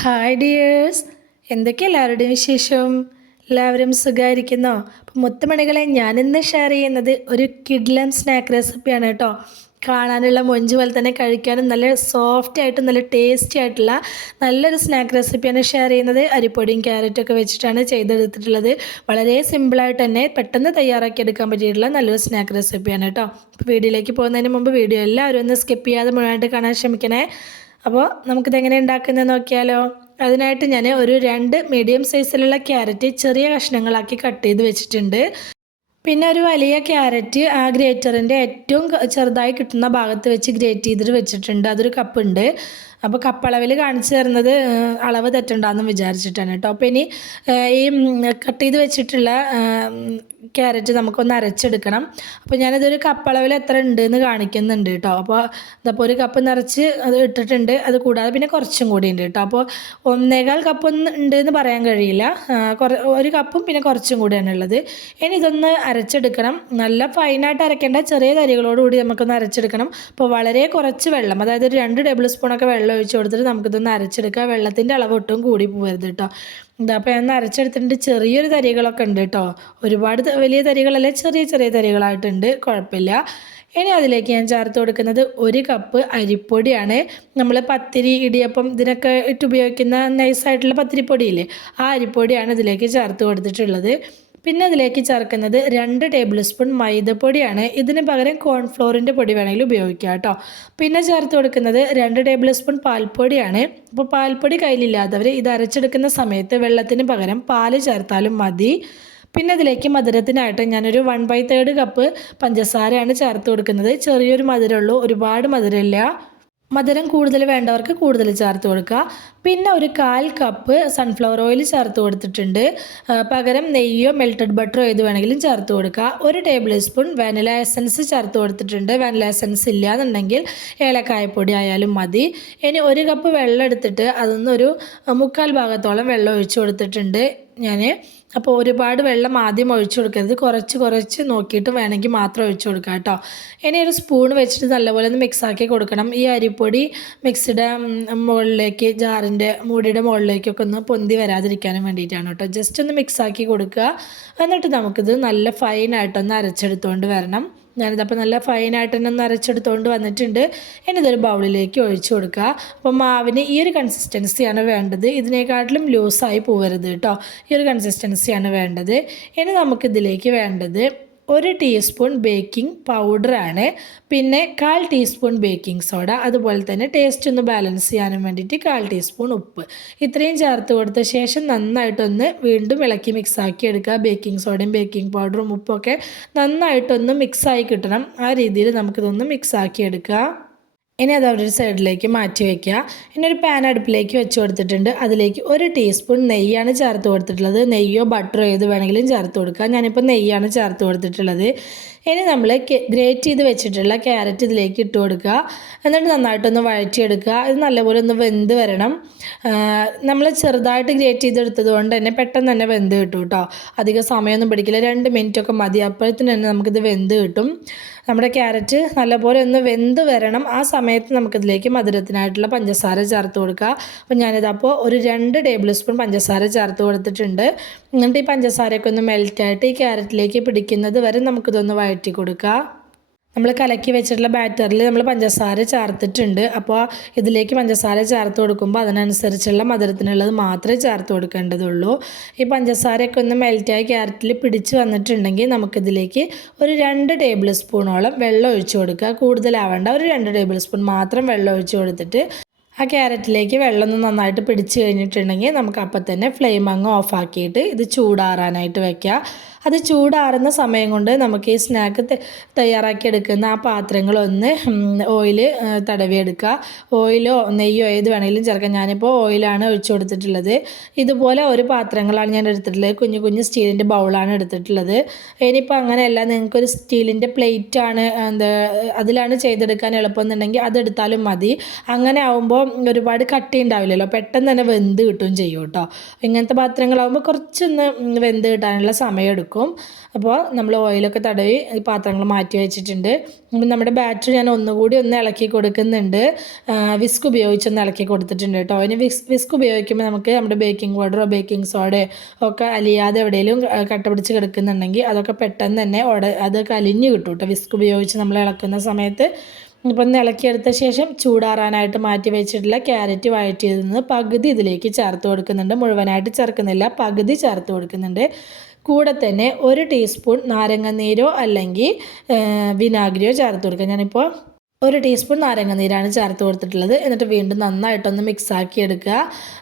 Hi dears, എന്തൊക്കെ എല്ലാവരുടെയും വിശേഷം? എല്ലാവരും സുഖമായിരിക്കുന്നോ? അപ്പോൾ മുത്തുമണികളെ, ഞാനിന്ന് ഷെയർ ചെയ്യുന്നത് ഒരു കിഡ്ലൻ സ്നാക്ക് റെസിപ്പിയാണ് കേട്ടോ. കാണാനുള്ള മൊഞ്ച് പോലെ തന്നെ കഴിക്കാനും നല്ല സോഫ്റ്റ് ആയിട്ടും നല്ല ടേസ്റ്റി ആയിട്ടുള്ള നല്ലൊരു സ്നാക്ക് റെസിപ്പിയാണ് ഷെയർ ചെയ്യുന്നത്. അരിപ്പൊടിയും ക്യാരറ്റൊക്കെ വെച്ചിട്ടാണ് ചെയ്തെടുത്തിട്ടുള്ളത്. വളരെ സിമ്പിളായിട്ട് തന്നെ പെട്ടെന്ന് തയ്യാറാക്കി എടുക്കാൻ പറ്റിയിട്ടുള്ള നല്ലൊരു സ്നാക്ക് റെസിപ്പിയാണ് കേട്ടോ. അപ്പോൾ വീഡിയോയിലേക്ക് പോകുന്നതിന് മുമ്പ് വീഡിയോ എല്ലാവരും ഒന്ന് സ്കിപ്പ് ചെയ്യാതെ മുഴുവനായിട്ട് കാണാൻ ശ്രമിക്കണേ. അപ്പോൾ നമുക്കിതെങ്ങനെ ഉണ്ടാക്കുന്നത് നോക്കിയാലോ. അതിനായിട്ട് ഞാൻ ഒരു 2 മീഡിയം സൈസിലുള്ള ക്യാരറ്റ് ചെറിയ കഷ്ണങ്ങളാക്കി കട്ട് ചെയ്ത് വെച്ചിട്ടുണ്ട്. പിന്നെ ഒരു വലിയ ക്യാരറ്റ് ആ ഗ്രേറ്ററിൻ്റെ ഏറ്റവും ചെറുതായി കിട്ടുന്ന ഭാഗത്ത് വെച്ച് ഗ്രേറ്റ് ചെയ്തിട്ട് വെച്ചിട്ടുണ്ട്. അതൊരു കപ്പുണ്ട്. അപ്പോൾ കപ്പളവിൽ കാണിച്ചു തരുന്നത് അളവ് തെറ്റണ്ടെന്ന് വിചാരിച്ചിട്ടാണ് കേട്ടോ. അപ്പോൾ ഇനി ഈ കട്ട് ചെയ്ത് വെച്ചിട്ടുള്ള ക്യാരറ്റ് നമുക്കൊന്ന് അരച്ചെടുക്കണം. അപ്പോൾ ഞാനിതൊരു കപ്പളവിൽ എത്ര ഉണ്ട് എന്ന് കാണിക്കുന്നുണ്ട് കേട്ടോ. അപ്പോൾ ഇതപ്പോൾ ഒരു കപ്പ് നിറച്ച് അത് ഇട്ടിട്ടുണ്ട്. അത് കൂടാതെ പിന്നെ കുറച്ചും കൂടി ഉണ്ട് കേട്ടോ. അപ്പോൾ 1.25 കപ്പൊന്നും ഉണ്ട് എന്ന് പറയാൻ കഴിയില്ല. ഒരു കപ്പും പിന്നെ കുറച്ചും കൂടിയാണ് ഉള്ളത്. ഇനി ഇതൊന്ന് അരച്ചെടുക്കണം. നല്ല ഫൈനായിട്ട് അരക്കേണ്ട, ചെറിയ തരികളോടുകൂടി നമുക്കൊന്ന് അരച്ചെടുക്കണം. അപ്പോൾ വളരെ കുറച്ച് വെള്ളം, അതായത് ഒരു 2 ടേബിൾ സ്പൂണൊക്കെ വെള്ളം ഒഴിച്ച് കൊടുത്തിട്ട് നമുക്കിതൊന്ന് അരച്ചെടുക്കുക. വെള്ളത്തിൻ്റെ അളവ് ഒട്ടും കൂടി പോകരുത് കേട്ടോ. ഇതാ അപ്പോൾ ഞാൻ അരച്ചെടുത്തിട്ടുണ്ട്. ചെറിയൊരു തരികളൊക്കെ ഉണ്ട് കേട്ടോ. ഒരുപാട് വലിയ തരികളല്ല, ചെറിയ ചെറിയ തരികളായിട്ടുണ്ട്, കുഴപ്പമില്ല. ഇനി അതിലേക്ക് ഞാൻ ചേർത്ത് കൊടുക്കുന്നത് 1 കപ്പ് അരിപ്പൊടിയാണ്. നമ്മൾ പത്തിരി, ഇടിയപ്പം ഇതിനൊക്കെ ഇട്ട് ഉപയോഗിക്കുന്ന നൈസായിട്ടുള്ള പത്തിരിപ്പൊടിയില്ലേ, ആ അരിപ്പൊടിയാണ് ഇതിലേക്ക് ചേർത്ത് കൊടുത്തിട്ടുള്ളത്. പിന്നെ അതിലേക്ക് ചേർക്കുന്നത് 2 ടേബിൾ സ്പൂൺ മൈദപ്പൊടിയാണ്. ഇതിന് പകരം കോൺഫ്ലോറിൻ്റെ പൊടി വേണമെങ്കിൽ ഉപയോഗിക്കാം കേട്ടോ. പിന്നെ ചേർത്ത് കൊടുക്കുന്നത് 2 ടേബിൾ സ്പൂൺ പാൽപ്പൊടിയാണ്. അപ്പോൾ പാൽപ്പൊടി കയ്യിലില്ലാത്തവർ ഇത് അരച്ചെടുക്കുന്ന സമയത്ത് വെള്ളത്തിന് പകരം പാല് ചേർത്താലും മതി. പിന്നെ അതിലേക്ക് മധുരത്തിനായിട്ട് ഞാനൊരു 1/3 കപ്പ് പഞ്ചസാരയാണ് ചേർത്ത് കൊടുക്കുന്നത്. ചെറിയൊരു മധുരമുള്ളൂ, ഒരുപാട് മധുരമില്ല. മധുരം കൂടുതൽ വേണ്ടവർക്ക് കൂടുതൽ ചേർത്ത് കൊടുക്കുക. പിന്നെ ഒരു 1/4 കപ്പ് സൺഫ്ലവർ ഓയിൽ ചേർത്ത് കൊടുത്തിട്ടുണ്ട്. പകരം നെയ്യോ മെൽറ്റഡ് ബട്ടറോ ഏത് വേണമെങ്കിലും ചേർത്ത് കൊടുക്കുക. 1 ടേബിൾ സ്പൂൺ വാനില എസൻസ് ചേർത്ത് കൊടുത്തിട്ടുണ്ട്. വാനില എസൻസ് ഇല്ല എന്നുണ്ടെങ്കിൽ ഏലക്കായപ്പൊടി ആയാലും മതി. ഇനി 1 കപ്പ് വെള്ളം എടുത്തിട്ട് അതൊന്നൊരു 1/4 ഭാഗത്തോളം വെള്ളം ഒഴിച്ചു കൊടുത്തിട്ടുണ്ട് ഞാൻ. അപ്പോൾ ഒരുപാട് വെള്ളം ആദ്യം ഒഴിച്ചു കൊടുക്കരുത്, കുറച്ച് നോക്കിയിട്ട് വേണമെങ്കിൽ മാത്രം ഒഴിച്ചു കൊടുക്കുക കേട്ടോ. ഇനി ഒരു സ്പൂൺ വെച്ചിട്ട് നല്ലപോലെ ഒന്ന് മിക്സാക്കി കൊടുക്കണം. ഈ അരിപ്പൊടി മിക്സിയുടെ മുകളിലേക്ക്, ജാറിൻ്റെ മൂടിയുടെ മുകളിലേക്കൊക്കെ ഒന്ന് പൊന്തി വരാതിരിക്കാനും വേണ്ടിയിട്ടാണ് കേട്ടോ. ജസ്റ്റ് ഒന്ന് മിക്സാക്കി കൊടുക്കുക. എന്നിട്ട് നമുക്കിത് നല്ല ഫൈനായിട്ടൊന്ന് അരച്ചെടുത്തുകൊണ്ട് വരണം. ഞാനിതപ്പോൾ നല്ല ഫൈനായിട്ട് തന്നെ ഒന്ന് അരച്ചെടുത്തുകൊണ്ട് വന്നിട്ടുണ്ട്. ഇനി ഇതൊരു ബൗളിലേക്ക് ഒഴിച്ചു കൊടുക്കുക. അപ്പോൾ മാവിന് ഈ ഒരു കൺസിസ്റ്റൻസിയാണ് വേണ്ടത്. ഇതിനേക്കാട്ടിലും ലൂസായി പോകരുത് കേട്ടോ. ഈ ഒരു കൺസിസ്റ്റൻസിയാണ് വേണ്ടത്. ഇനി നമുക്കിതിലേക്ക് വേണ്ടത് 1 ടീസ്പൂൺ ബേക്കിംഗ് പൗഡറാണ്. പിന്നെ 1/4 ടീസ്പൂൺ ബേക്കിംഗ് സോഡ, അതുപോലെ തന്നെ ടേസ്റ്റ് ഒന്ന് ബാലൻസ് ചെയ്യാനും വേണ്ടിയിട്ട് 1/4 ടീസ്പൂൺ ഉപ്പ്. ഇത്രയും ചേർത്ത് കൊടുത്ത ശേഷം നന്നായിട്ടൊന്ന് വീണ്ടും ഇളക്കി മിക്സാക്കി എടുക്കുക. ബേക്കിംഗ് സോഡയും ബേക്കിംഗ് പൗഡറും ഉപ്പൊക്കെ നന്നായിട്ടൊന്ന് മിക്സായി കിട്ടണം. ആ രീതിയിൽ നമുക്കിതൊന്ന് മിക്സാക്കി എടുക്കുക. ഇനി അത് അവിടെ ഒരു സൈഡിലേക്ക് മാറ്റി വയ്ക്കുക. ഇനി ഒരു പാൻ അടുപ്പിലേക്ക് വെച്ച് കൊടുത്തിട്ടുണ്ട്. അതിലേക്ക് 1 ടീസ്പൂൺ നെയ്യാണ് ചേർത്ത് കൊടുത്തിട്ടുള്ളത്. നെയ്യോ ബട്ടറോ ഏത് വേണമെങ്കിലും ചേർത്ത് കൊടുക്കുക. ഞാനിപ്പോൾ നെയ്യാണ് ചേർത്ത് കൊടുത്തിട്ടുള്ളത്. ഇനി നമ്മൾ ഗ്രേറ്റ് ചെയ്ത് വെച്ചിട്ടുള്ള ക്യാരറ്റ് ഇതിലേക്ക് ഇട്ട് കൊടുക്കുക. എന്നിട്ട് നന്നായിട്ടൊന്ന് വഴറ്റിയെടുക്കുക. ഇത് നല്ലപോലെ ഒന്ന് വെന്ത് വരണം. നമ്മൾ ചെറുതായിട്ട് ഗ്രേറ്റ് ചെയ്തെടുത്തത് കൊണ്ട് തന്നെ പെട്ടെന്ന് തന്നെ വെന്ത് കിട്ടും കേട്ടോ. അധികം സമയമൊന്നും പിടിക്കില്ല, 2 മിനിറ്റൊക്കെ മതി. അപ്പോഴത്തേന് തന്നെ നമുക്കിത് വെന്ത് കിട്ടും. നമ്മുടെ ക്യാരറ്റ് നല്ലപോലെ ഒന്ന് വെന്ത് വരണം. ആ സമയത്ത് നമുക്കിതിലേക്ക് മധുരത്തിനായിട്ടുള്ള പഞ്ചസാര ചേർത്ത് കൊടുക്കുക. അപ്പോൾ ഞാനിതപ്പോൾ ഒരു 2 ടേബിൾ സ്പൂൺ പഞ്ചസാര ചേർത്ത് കൊടുത്തിട്ടുണ്ട്. എന്നിട്ട് ഈ പഞ്ചസാരയൊക്കെ ഒന്ന് മെൽറ്റായിട്ട് ഈ ക്യാരറ്റിലേക്ക് പിടിക്കുന്നത് വരെ നമുക്കിതൊന്ന് വഴറ്റി കൊടുക്കുക. നമ്മൾ കലക്കി വെച്ചിട്ടുള്ള ബാറ്ററിൽ നമ്മൾ പഞ്ചസാര ചേർത്തിട്ടുണ്ട്. അപ്പോൾ ഇതിലേക്ക് പഞ്ചസാര ചേർത്ത് കൊടുക്കുമ്പോൾ അതിനനുസരിച്ചുള്ള മധുരത്തിനുള്ളത് മാത്രമേ ചേർത്ത് കൊടുക്കേണ്ടതുള്ളൂ. ഈ പഞ്ചസാരയൊക്കെ ഒന്ന് മെൽറ്റായി ക്യാരറ്റിൽ പിടിച്ച് വന്നിട്ടുണ്ടെങ്കിൽ നമുക്കിതിലേക്ക് ഒരു 2 ടേബിൾ സ്പൂണോളം വെള്ളം ഒഴിച്ച് കൊടുക്കുക. കൂടുതലാവേണ്ട, ഒരു 2 ടേബിൾ സ്പൂൺ മാത്രം വെള്ളം ഒഴിച്ച് കൊടുത്തിട്ട് ആ ക്യാരറ്റിലേക്ക് വെള്ളം ഒന്ന് നന്നായിട്ട് പിടിച്ച് കഴിഞ്ഞിട്ടുണ്ടെങ്കിൽ നമുക്ക് അപ്പം തന്നെ ഫ്ലെയിം അങ്ങ് ഓഫാക്കിയിട്ട് ഇത് ചൂടാറാനായിട്ട് വയ്ക്കുക. അത് ചൂടാറുന്ന സമയം കൊണ്ട് നമുക്ക് ഈ സ്നാക്ക് തയ്യാറാക്കിയെടുക്കുന്ന ആ പാത്രങ്ങളൊന്ന് ഓയിൽ തടവിയെടുക്കുക. ഓയിലോ നെയ്യോ ഏത് വേണമെങ്കിലും ചേർക്കാം. ഞാനിപ്പോൾ ഓയിലാണ് ഒഴിച്ചു കൊടുത്തിട്ടുള്ളത്. ഇതുപോലെ ഒരു പാത്രങ്ങളാണ് ഞാൻ എടുത്തിട്ടുള്ളത്. കുഞ്ഞു കുഞ്ഞു സ്റ്റീലിൻ്റെ ബൗളാണ് എടുത്തിട്ടുള്ളത്. ഇനിയിപ്പോൾ അങ്ങനെയല്ല, നിങ്ങൾക്കൊരു സ്റ്റീലിൻ്റെ പ്ലേറ്റാണ് അതിലാണ് ചെയ്തെടുക്കാൻ എളുപ്പമെന്നുണ്ടെങ്കിൽ അതെടുത്താലും മതി. അങ്ങനെ ആകുമ്പോൾ ഒരുപാട് കട്ടി ഉണ്ടാവില്ലല്ലോ, പെട്ടെന്ന് തന്നെ വെന്ത് കിട്ടുകയും ചെയ്യും കേട്ടോ. ഇങ്ങനത്തെ പാത്രങ്ങളാകുമ്പോൾ കുറച്ചൊന്ന് വെന്ത് കിട്ടാനുള്ള സമയം എടുക്കും. നടക്കും. അപ്പോൾ നമ്മൾ ഓയിലൊക്കെ തടവി ഈ പാത്രങ്ങൾ മാറ്റി വെച്ചിട്ടുണ്ട്. അപ്പം നമ്മുടെ ബാറ്റർ ഞാൻ ഒന്നുകൂടി ഒന്ന് ഇളക്കി കൊടുക്കുന്നുണ്ട്. വിസ്ക് ഉപയോഗിച്ചൊന്ന് ഇളക്കി കൊടുത്തിട്ടുണ്ട് കേട്ടോ. അതിന് വിസ്ക് ഉപയോഗിക്കുമ്പോൾ നമുക്ക് നമ്മുടെ ബേക്കിംഗ് പൗഡറോ ബേക്കിംഗ് സോഡയോ ഒക്കെ അലിയാതെ എവിടെയെങ്കിലും കട്ട പിടിച്ച് കിടക്കുന്നുണ്ടെങ്കിൽ അതൊക്കെ പെട്ടെന്ന് തന്നെ അത് കലിഞ്ഞ് കിട്ടും കേട്ടോ വിസ്ക് ഉപയോഗിച്ച് നമ്മൾ ഇളക്കുന്ന സമയത്ത്. ഇപ്പം ഒന്ന് ഇളക്കിയെടുത്ത ശേഷം ചൂടാറാനായിട്ട് മാറ്റി വെച്ചിട്ടുള്ള ക്യാരറ്റ് വഴറ്റിയതിൽ നിന്ന് പകുതി ഇതിലേക്ക് ചേർത്ത് കൊടുക്കുന്നുണ്ട്. മുഴുവനായിട്ട് ചേർക്കുന്നില്ല, പകുതി ചേർത്ത് കൊടുക്കുന്നുണ്ട്. കൂടെ തന്നെ 1 ടീസ്പൂൺ നാരങ്ങനീരോ അല്ലെങ്കിൽ വിനാഗിരിയോ ചേർത്ത് കൊടുക്കുക. ഞാനിപ്പോൾ 1 ടീസ്പൂൺ നാരങ്ങനീരാണ് ചേർത്ത് കൊടുത്തിട്ടുള്ളത്. എന്നിട്ട് വീണ്ടും നന്നായിട്ടൊന്ന് മിക്സാക്കി എടുക്കുക.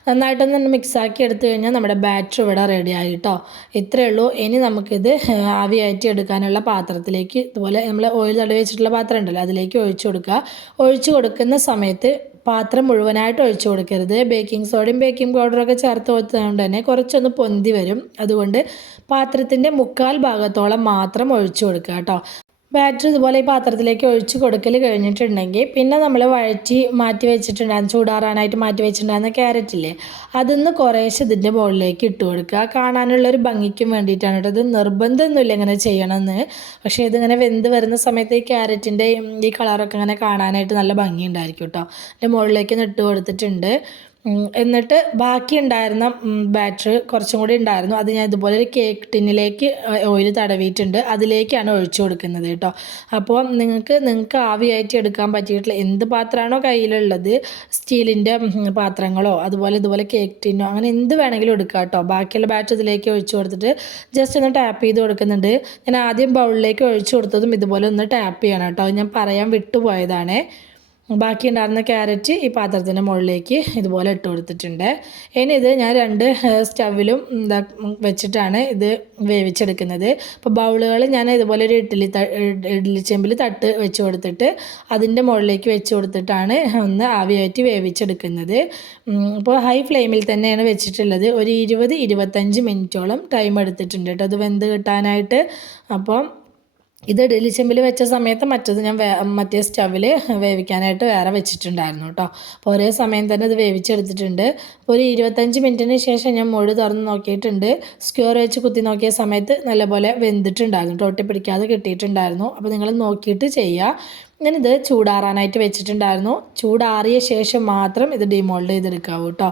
നന്നായിട്ടൊന്ന് മിക്സാക്കി എടുത്തു കഴിഞ്ഞാൽ നമ്മുടെ ബാറ്റർ ഇവിടെ റെഡി ആയി കേട്ടോ. ഇത്രയേ ഉള്ളൂ. ഇനി നമുക്കിത് ആവിയായിട്ട് എടുക്കാനുള്ള പാത്രത്തിലേക്ക് ഇതുപോലെ നമ്മൾ ഓയിൽ തടവി വെച്ചിട്ടുള്ള പാത്രം ഉണ്ടല്ലോ അതിലേക്ക് ഒഴിച്ചു കൊടുക്കുക. ഒഴിച്ചു കൊടുക്കുന്ന സമയത്ത് പാത്രം മുഴുവനായിട്ട് ഒഴിച്ചു കൊടുക്കരുത്. ബേക്കിംഗ് സോഡയും ബേക്കിംഗ് പൗഡറൊക്കെ ചേർത്ത് കൊടുത്തതുകൊണ്ട് തന്നെ കുറച്ചൊന്ന് പൊന്തി വരും. അതുകൊണ്ട് പാത്രത്തിൻ്റെ 1/4 ഭാഗത്തോളം മാത്രം ഒഴിച്ചു കൊടുക്കുക കേട്ടോ. ബാറ്റർ ഇതുപോലെ ഈ പാത്രത്തിലേക്ക് ഒഴിച്ച് കൊടുക്കൽ കഴിഞ്ഞിട്ടുണ്ടെങ്കിൽ പിന്നെ നമ്മൾ വഴറ്റി മാറ്റി വെച്ചിട്ടുണ്ടായിരുന്നു, ചൂടാറാനായിട്ട് മാറ്റി വെച്ചിട്ടുണ്ടായിരുന്ന ക്യാരറ്റില്ലേ അതിന്ന് കുറേശ്ശെ ഇതിൻ്റെ മുകളിലേക്ക് ഇട്ട് കൊടുക്കുക. കാണാനുള്ളൊരു ഭംഗിക്കും വേണ്ടിയിട്ടാണ് കേട്ടോ. ഇത് നിർബന്ധമൊന്നുമില്ല ഇങ്ങനെ ചെയ്യണമെന്ന്. പക്ഷേ ഇതിങ്ങനെ വെന്ത് വരുന്ന സമയത്ത് ഈ ക്യാരറ്റിൻ്റെ ഈ കളറൊക്കെ ഇങ്ങനെ കാണാനായിട്ട് നല്ല ഭംഗി ഉണ്ടായിരിക്കും കേട്ടോ. അതിൻ്റെ മുകളിലേക്ക് ഇട്ട് കൊടുത്തിട്ടുണ്ട്. എന്നിട്ട് ബാക്കി ഉണ്ടായിരുന്ന ബാറ്റർ കുറച്ചും കൂടി ഉണ്ടായിരുന്നു. അത് ഞാൻ ഇതുപോലെ ഒരു കേക്ക് ടിന്നിലേക്ക് ഓയിൽ തടവിയിട്ടുണ്ട്. അതിലേക്കാണ് ഒഴിച്ചു കൊടുക്കുന്നത് കേട്ടോ. അപ്പോൾ നിങ്ങൾക്ക് ആവിയായിട്ട് എടുക്കാൻ പറ്റിയിട്ടുള്ള എന്ത് പാത്രമാണോ കയ്യിലുള്ളത്, സ്റ്റീലിൻ്റെ പാത്രങ്ങളോ ഇതുപോലെ കേക്ക് ടിന്നോ അങ്ങനെ എന്ത് വേണമെങ്കിലും എടുക്കാം കേട്ടോ. ബാക്കിയുള്ള ബാറ്റർ ഇതിലേക്ക് ഒഴിച്ചു കൊടുത്തിട്ട് ജസ്റ്റ് ഒന്ന് ടാപ്പ് ചെയ്ത് കൊടുക്കുന്നുണ്ട്. ഞാൻ ആദ്യം ബൗളിലേക്ക് ഒഴിച്ചു കൊടുത്തതും ഇതുപോലെ ഒന്ന് ടാപ്പ് ചെയ്യണം കേട്ടോ. ഞാൻ പറയാൻ വിട്ടുപോയതാണ്. ബാക്കി ഉണ്ടായിരുന്ന ക്യാരറ്റ് ഈ പാത്രത്തിൻ്റെ മുകളിലേക്ക് ഇതുപോലെ ഇട്ട് കൊടുത്തിട്ടുണ്ട്. ഇനി ഇത് ഞാൻ 2 സ്റ്റവിലും വെച്ചിട്ടാണ് ഇത് വേവിച്ചെടുക്കുന്നത്. അപ്പോൾ ബൗളുകൾ ഞാൻ ഇതുപോലെ ഒരു ഇഡ്ഡലി ചെമ്പിൽ തട്ട് വെച്ച് കൊടുത്തിട്ട് അതിൻ്റെ മുകളിലേക്ക് വെച്ച് കൊടുത്തിട്ടാണ് ഒന്ന് ആവിയായിട്ട് വേവിച്ചെടുക്കുന്നത്. അപ്പോൾ ഹൈ ഫ്ലെയിമിൽ തന്നെയാണ് വെച്ചിട്ടുള്ളത്. ഒരു 20-25 മിനിറ്റോളം ടൈം എടുത്തിട്ടുണ്ട് കേട്ടോ അത് വെന്ത് കിട്ടാനായിട്ട്. അപ്പോൾ ഇത് ഇഡ്ഡലി ചെമ്പിൽ വെച്ച സമയത്ത് മറ്റത് ഞാൻ മറ്റേ സ്റ്റവിൽ വേവിക്കാനായിട്ട് വേറെ വെച്ചിട്ടുണ്ടായിരുന്നു കേട്ടോ. അപ്പോൾ ഒരേ സമയം തന്നെ ഇത് വേവിച്ചെടുത്തിട്ടുണ്ട്. ഒരു 25 മിനിറ്റിന് ശേഷം ഞാൻ മുഴു തുറന്ന് നോക്കിയിട്ടുണ്ട്. സ്ക്വയർ വെച്ച് കുത്തി നോക്കിയ സമയത്ത് നല്ലപോലെ വെന്തിട്ടുണ്ടായിരുന്നു കേട്ടോ, ഒട്ടിപ്പിടിക്കാതെ കിട്ടിയിട്ടുണ്ടായിരുന്നു. അപ്പോൾ നിങ്ങൾ നോക്കിയിട്ട് ചെയ്യുക. ഞാനിത് ചൂടാറാനായിട്ട് വെച്ചിട്ടുണ്ടായിരുന്നു. ചൂടാറിയ ശേഷം മാത്രം ഇത് ഡിമോൾഡ് ചെയ്തെടുക്കാവൂ കേട്ടോ.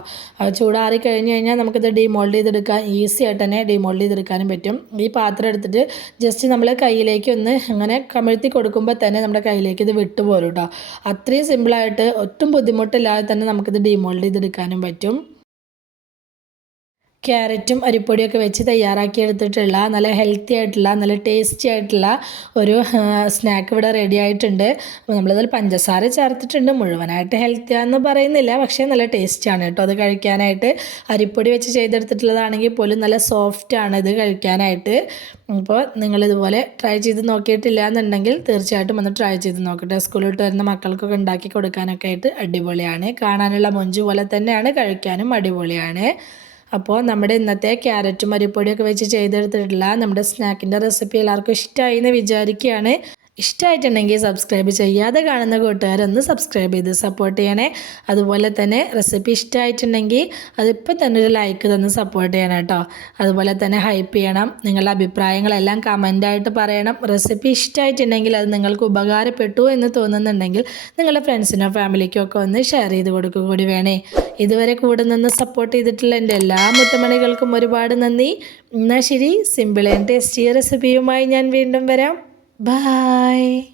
ചൂടാറി കഴിഞ്ഞ് കഴിഞ്ഞാൽ നമുക്കിത് ഡിമോൾഡ് ചെയ്തെടുക്കാൻ ഈസി ആയിട്ട് തന്നെ ഡിമോൾഡ് ചെയ്തെടുക്കാനും പറ്റും. ഈ പാത്രം എടുത്തിട്ട് ജസ്റ്റ് നമ്മൾ കയ്യിലേക്ക് ഒന്ന് അങ്ങനെ കമിഴ്ത്തി കൊടുക്കുമ്പോൾ തന്നെ നമ്മുടെ കയ്യിലേക്ക് ഇത് വിട്ടുപോരും കേട്ടോ. അത്രയും സിമ്പിളായിട്ട് ഒട്ടും ബുദ്ധിമുട്ടില്ലാതെ തന്നെ നമുക്കിത് ഡിമോൾഡ് ചെയ്തെടുക്കാനും പറ്റും. ക്യാരറ്റും അരിപ്പൊടിയൊക്കെ വെച്ച് തയ്യാറാക്കി എടുത്തിട്ടുള്ള നല്ല ഹെൽത്തി ആയിട്ടുള്ള നല്ല ടേസ്റ്റി ആയിട്ടുള്ള ഒരു സ്നാക്ക് ഇവിടെ റെഡി ആയിട്ടുണ്ട്. അപ്പോൾ നമ്മളിതിൽ പഞ്ചസാര ചേർത്തിട്ടുണ്ട്. മുഴുവനായിട്ട് ഹെൽത്തിയാണെന്ന് പറയുന്നില്ല, പക്ഷേ നല്ല ടേസ്റ്റിയാണ് കേട്ടോ അത് കഴിക്കാനായിട്ട്. അരിപ്പൊടി വെച്ച് ചെയ്തെടുത്തിട്ടുള്ളതാണെങ്കിൽ പോലും നല്ല സോഫ്റ്റാണ് ഇത് കഴിക്കാനായിട്ട്. അപ്പോൾ നിങ്ങളിതുപോലെ ട്രൈ ചെയ്ത് നോക്കിയിട്ടില്ല എന്നുണ്ടെങ്കിൽ തീർച്ചയായിട്ടും ഒന്ന് ട്രൈ ചെയ്ത് നോക്കട്ടെ. സ്കൂളിൽ വരുന്ന മക്കൾക്കൊക്കെ ഉണ്ടാക്കി കൊടുക്കാനൊക്കെ ആയിട്ട് അടിപൊളിയാണ്. കാണാനുള്ള മൊഞ്ച് പോലെ തന്നെയാണ്, കഴിക്കാനും അടിപൊളിയാണ്. അപ്പോൾ നമ്മുടെ ഇന്നത്തെ ക്യാരറ്റും അരിപ്പൊടിയൊക്കെ വെച്ച് ചെയ്തെടുത്തിട്ടുള്ള നമ്മുടെ സ്നാക്കിൻ്റെ റെസിപ്പി എല്ലാവർക്കും ഇഷ്ടമായി എന്ന് വിചാരിക്കുകയാണ്. ഇഷ്ടമായിട്ടുണ്ടെങ്കിൽ സബ്സ്ക്രൈബ് ചെയ്യാതെ കാണുന്ന കൂട്ടുകാരൊന്ന് സബ്സ്ക്രൈബ് ചെയ്ത് സപ്പോർട്ട് ചെയ്യണേ. അതുപോലെ തന്നെ റെസിപ്പി ഇഷ്ടമായിട്ടുണ്ടെങ്കിൽ അതിപ്പോൾ തന്നെ ഒരു ലൈക്ക് തന്ന് സപ്പോർട്ട് ചെയ്യണം കേട്ടോ. അതുപോലെ തന്നെ ഹൈപ്പ് ചെയ്യണം. നിങ്ങളുടെ അഭിപ്രായങ്ങളെല്ലാം കമൻ്റായിട്ട് പറയണം. റെസിപ്പി ഇഷ്ടമായിട്ടുണ്ടെങ്കിൽ അത് നിങ്ങൾക്ക് ഉപകാരപ്പെട്ടു എന്ന് തോന്നുന്നുണ്ടെങ്കിൽ നിങ്ങളുടെ ഫ്രണ്ട്സിനോ ഫാമിലിക്കോ ഒക്കെ ഒന്ന് ഷെയർ ചെയ്ത് കൊടുക്കുക കൂടി വേണേ. ഇതുവരെ കൂടെ നിന്ന് സപ്പോർട്ട് ചെയ്തിട്ടുള്ള എൻ്റെ എല്ലാ മുത്തമണികൾക്കും ഒരുപാട് നന്ദി. എന്നാൽ ശരി, സിമ്പിൾ ആൻഡ് ടേസ്റ്റി റെസിപ്പിയുമായി ഞാൻ വീണ്ടും വരാം. Bye.